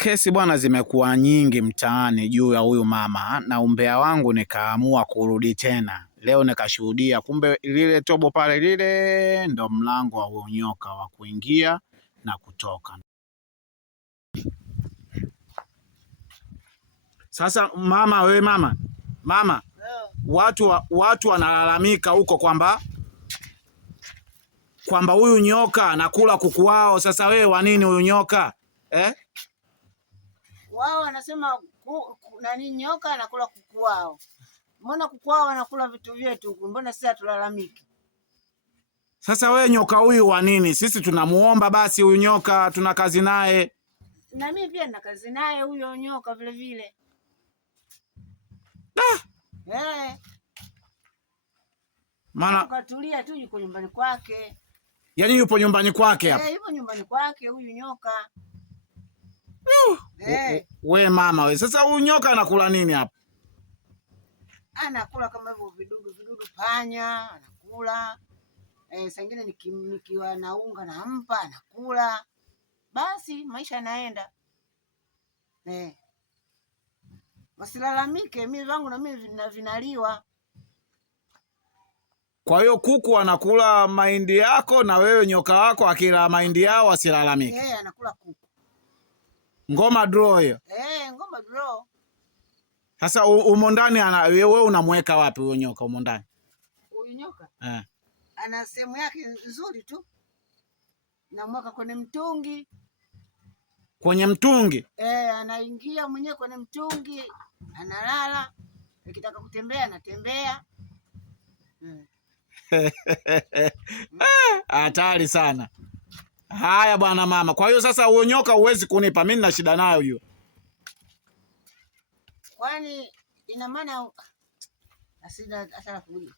Kesi bwana zimekuwa nyingi mtaani juu ya huyu mama, na umbea wangu nikaamua kurudi tena leo, nikashuhudia kumbe lile tobo pale lile ndo mlango wa huyo nyoka wa kuingia na kutoka. Sasa mama, we mama, watu wanalalamika huko kwamba huyu nyoka anakula kuku wao. Sasa wewe wa nini huyu nyoka Wao wanasema nani nyoka anakula kuku wao. Mbona kuku wao wanakula vitu vyetu huku? Mbona sisi hatulalamiki? Sasa wewe nyoka huyu wa nini? Sisi tunamuomba basi huyu nyoka, tuna kazi naye. Na mimi pia nina kazi naye huyo nyoka vile vile. Maana katulia tu, yuko nyumbani kwake. Yaani yupo nyumbani kwake hapa? Yupo nyumbani kwake huyu nyoka. We mama we, sasa huyu nyoka anakula nini hapa? Anakula kama hivyo vidudu panya, anakula. Saa ingine nikiwa na unga nampa anakula. Basi maisha yanaenda. Wasilalamike, mimi vangu na mimi vinaliwa. Kwa hiyo kuku anakula mahindi yako na wewe nyoka wako akila mahindi yao wasilalamike. Anakula kuku. Ngoma draw hiyo. Ngoma draw. Sasa umo ndani wewe unamweka wapi huyo nyoka umo ndani? Huyo nyoka? Ana sehemu yake nzuri tu. Namweka kwenye mtungi. Kwenye mtungi? Anaingia mwenyewe kwenye mtungi, analala. Akitaka kutembea anatembea. Hatari sana. Haya bwana mama. Kwa hiyo sasa huyo nyoka huwezi kunipa, mimi nina shida nayo hiyo. Kwani ina maana asida asala kuja.